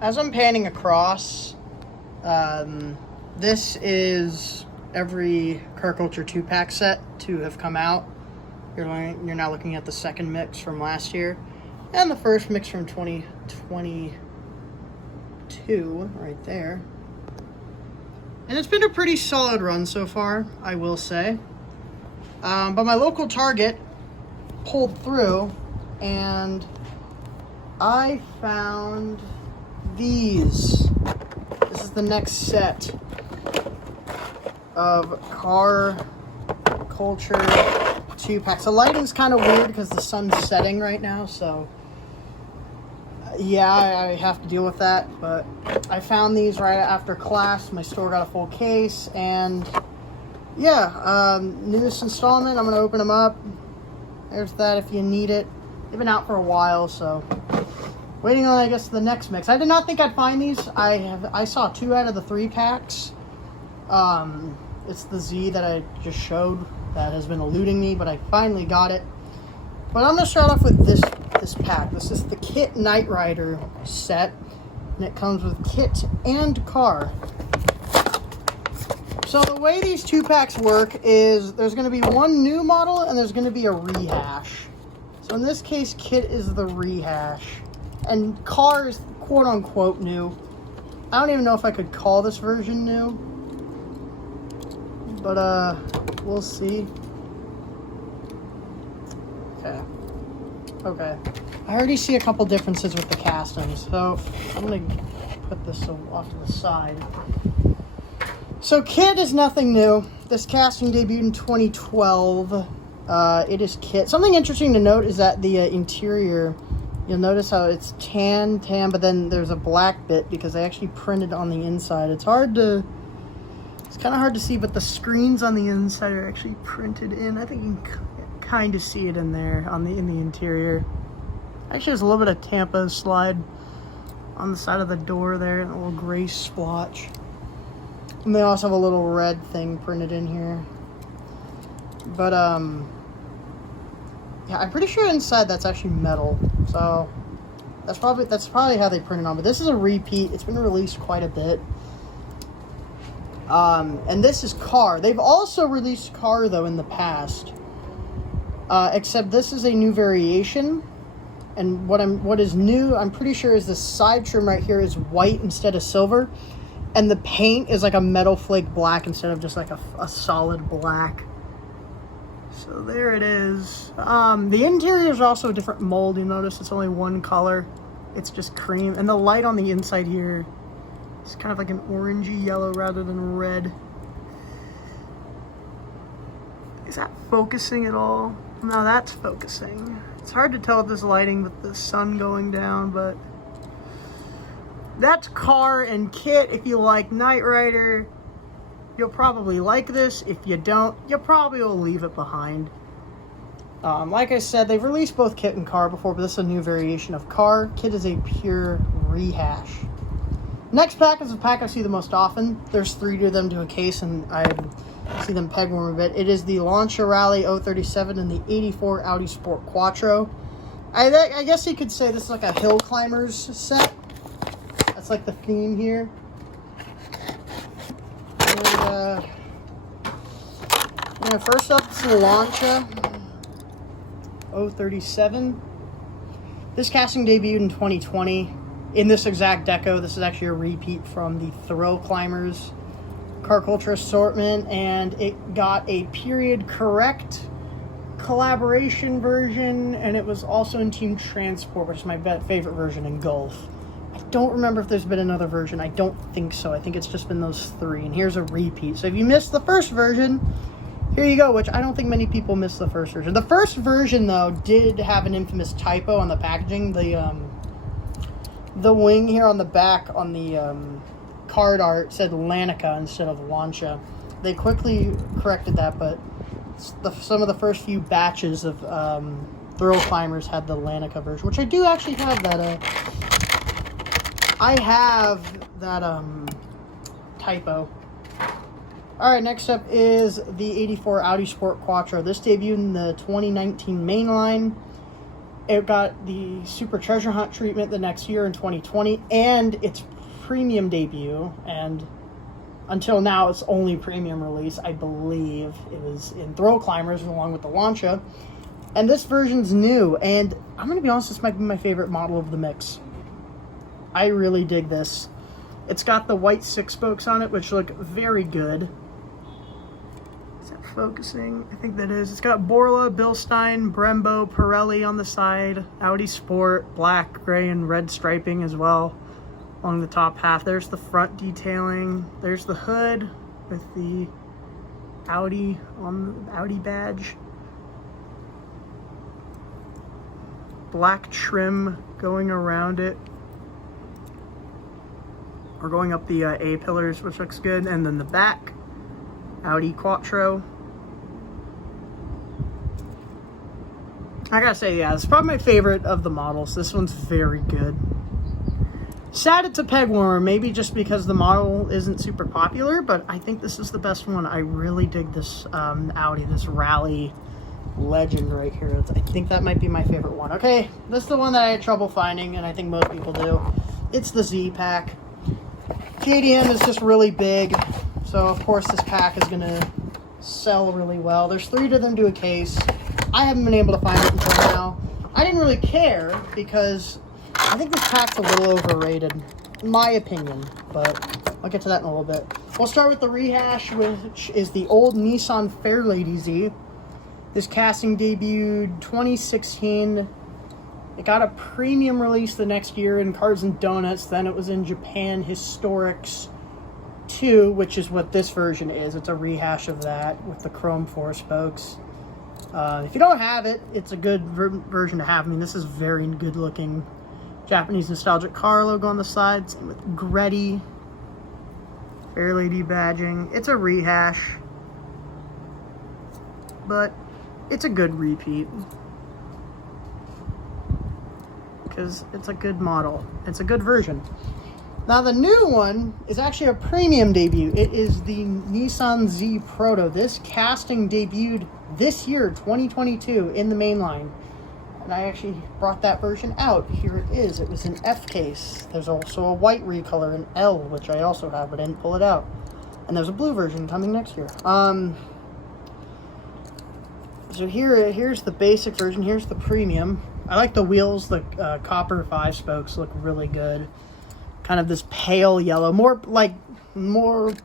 as I'm panning across, this is every Car Culture 2-pack set to have come out. You're now looking at the second mix from last year and the first mix from 2022 right there. And it's been a pretty solid run so far, I will say. But my local Target pulled through and I found these. This is the next set of Car Culture 2-packs. The lighting's kind of weird because the sun's setting right now, so yeah, I have to deal with that. But I found these right after class. My store got a full case, and yeah, newest installment. I'm gonna open them up. There's that if you need it. They've been out for a while, so waiting on, I guess, the next mix. I did not think I'd find these. I saw 2 out of the 3 packs. It's the Z that I just showed that has been eluding me, but I finally got it. But I'm gonna start off with this pack. This is the K.I.T.T Knight Rider set, and it comes with kit and car. So the way these 2 packs work is there's going to be one new model and there's going to be a rehash. So in this case, Kit is the rehash, and car is quote unquote new. I don't even know if I could call this version new, but we'll see. Okay. I already see a couple differences with the castings, so I'm going to put this off to the side. So K.I.T.T is nothing new. This casting debuted in 2012. It is K.I.T.T. Something interesting to note is that the interior, you'll notice how it's tan, but then there's a black bit because they actually printed on the inside. It's kind of hard to see, but the screens on the inside are actually printed in. I think you can kind of see it in there in the interior. Actually, there's a little bit of Tampa slide on the side of the door there, and a little gray splotch. And they also have a little red thing printed in here. But yeah, I'm pretty sure inside that's actually metal. So that's probably how they printed on. But this is a repeat. It's been released quite a bit. And this is Car. They've also released Car though in the past. Except this is a new variation. And what is new, I'm pretty sure, is the side trim right here is white instead of silver. And the paint is like a metal flake black instead of just like a solid black. So there it is. The interior is also a different mold. You notice it's only one color. It's just cream. And the light on the inside here is kind of like an orangey yellow rather than red. Is that focusing at all? No, that's focusing. It's hard to tell with this lighting with the sun going down, but that's Car and K.I.T.T. If you like Knight Rider, you'll probably like this. If you don't, you probably will leave it behind. Like I said, they've released both K.I.T.T and Car before, but this is a new variation of Car. K.I.T.T is a pure rehash. Next pack is the pack I see the most often. There's 3 of them to a case, and I see them peg warm a bit. It is the Lancia Rally 037 and the 84 Audi Sport Quattro. I guess you could say this is like a hill climbers set. That's like the theme here. And, first up, it's the Lancia 037. This casting debuted in 2020. In this exact deco, this is actually a repeat from the Thrill Climbers Car Culture assortment, and it got a period correct collaboration version, and it was also in Team Transport, which is my favorite version, in Gulf. I don't remember if there's been another version. I don't think so. I think it's just been those 3, and here's a repeat. So if you missed the first version, here you go, which I don't think many people missed the first version. The first version, though, did have an infamous typo on the packaging. The wing here on the back on the card art said Lancia instead of Lancia. They quickly corrected that, but some of the first few batches of Thrill Climbers had the Lancia version, which I do actually have that. I have that typo. Alright, next up is the 84 Audi Sport Quattro. This debuted in the 2019 mainline. It got the Super Treasure Hunt treatment the next year in 2020, and its premium debut, and until now it's only premium release. I believe it was in Thrill Climbers along with the Lancia. And this version's new, and I'm going to be honest, this might be my favorite model of the mix. I really dig this. It's got the white 6-spokes on it, which look very good. Is that focusing? I think that is. It's got Borla, Bilstein, Brembo, Pirelli on the side, Audi Sport, black, gray, and red striping as well along the top half. There's the front detailing. There's the hood with the Audi on the Audi badge. Black trim going around it, or going up the A pillars, which looks good. And then the back, Audi Quattro. I gotta say, yeah, this is probably my favorite of the models. This one's very good. Sad it's a peg warmer, maybe just because the model isn't super popular, but I think this is the best one. I really dig this Audi, this Rally Legend right here. I think that might be my favorite one. Okay, this is the one that I had trouble finding, and I think most people do. It's the Z pack. KTM is just really big, so of course this pack is going to sell really well. There's 3 of them to a case. I haven't been able to find it until now. I didn't really care because I think this pack's a little overrated, in my opinion, but I'll get to that in a little bit. We'll start with the rehash, which is the old Nissan Fairlady Z. This casting debuted 2016. It got a premium release the next year in Cars and Donuts. Then it was in Japan Historics 2, which is what this version is. It's a rehash of that with the chrome 4-spokes. If you don't have it, it's a good version to have. I mean, this is very good looking. Japanese nostalgic car logo on the sides, and with Gretty Fairlady badging. It's a rehash, but it's a good repeat because it's a good model. It's a good version. Now the new one is actually a premium debut. It is the Nissan Z Proto. This casting debuted this year, 2022, in the mainline. And I actually brought that version out. Here it is. It was an F case. There's also a white recolor, an L, which I also have, but I didn't pull it out. And there's a blue version coming next year. So here's the basic version. Here's the premium. I like the wheels. The copper 5-spokes look really good. Kind of this pale yellow, more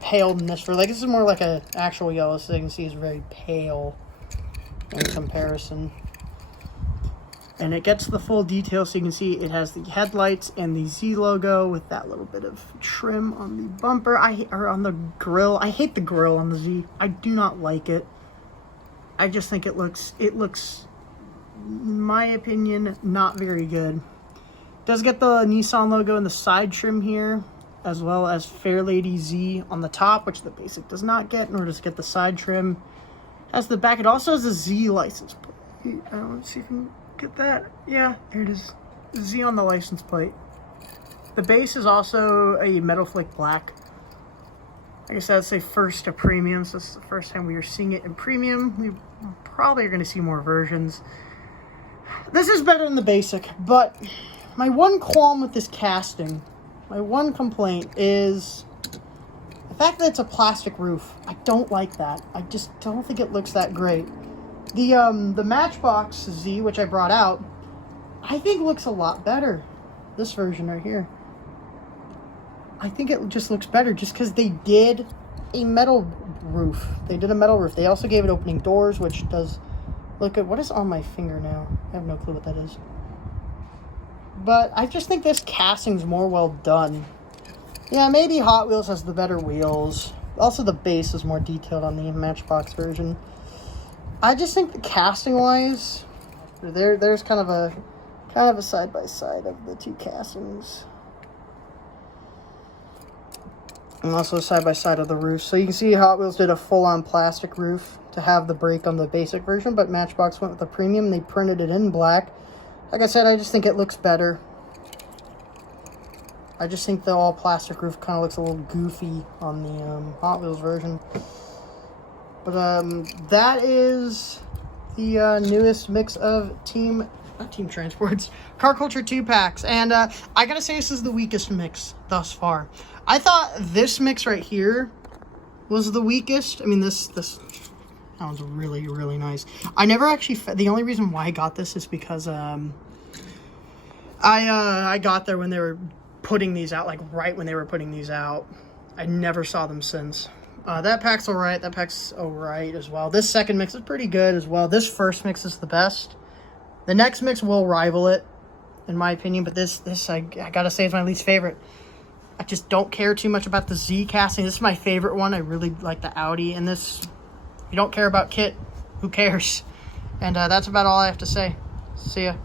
pale than this. This is more like an actual yellow, so you can see it's very pale in comparison. And it gets the full detail, so you can see it has the headlights and the Z logo with that little bit of trim on the bumper, or on the grill. I hate the grill on the Z. I do not like it. I just think it looks, in my opinion, not very good. It does get the Nissan logo in the side trim here, as well as Fairlady Z on the top, which the basic does not get, nor does it get the side trim. As the back, it also has a Z license plate. I don't see if you can get that. Yeah, there it is. Z on the license plate. The base is also a metal flake black. Like I said, I'd say first to premium, so this is the first time we are seeing it in premium. We probably are going to see more versions. This is better than the basic, but my one qualm with this casting, my one complaint is the fact that it's a plastic roof. I don't like that. I just don't think it looks that great. The Matchbox Z, which I brought out, I think looks a lot better. This version right here. I think it just looks better just because they did a metal roof. They did a metal roof. They also gave it opening doors, which does look good. What is on my finger now? I have no clue what that is. But I just think this casting's more well done. Yeah, maybe Hot Wheels has the better wheels. Also, the base is more detailed on the Matchbox version. I just think the casting-wise, there's kind of a side-by-side of the two castings. And also side-by-side of the roof. So you can see Hot Wheels did a full-on plastic roof to have the brake on the basic version, but Matchbox went with the premium, and they printed it in black. Like I said, I just think it looks better. I just think the all-plastic roof kind of looks a little goofy on the Hot Wheels version. But that is the newest mix of Team not Team Transports, Car Culture 2-packs. And I gotta say, this is the weakest mix thus far. I thought this mix right here was the weakest. I mean, this sounds really, really nice. I never actually, the only reason why I got this is because I got there when they were putting these out, like right when they were putting these out. I never saw them since. That pack's alright. That pack's alright as well. This second mix is pretty good as well. This first mix is the best. The next mix will rival it, in my opinion, but this I gotta say is my least favorite. I just don't care too much about the Z casting. This is my favorite one. I really like the Audi, and this, if you don't care about kit, who cares? And that's about all I have to say. See ya.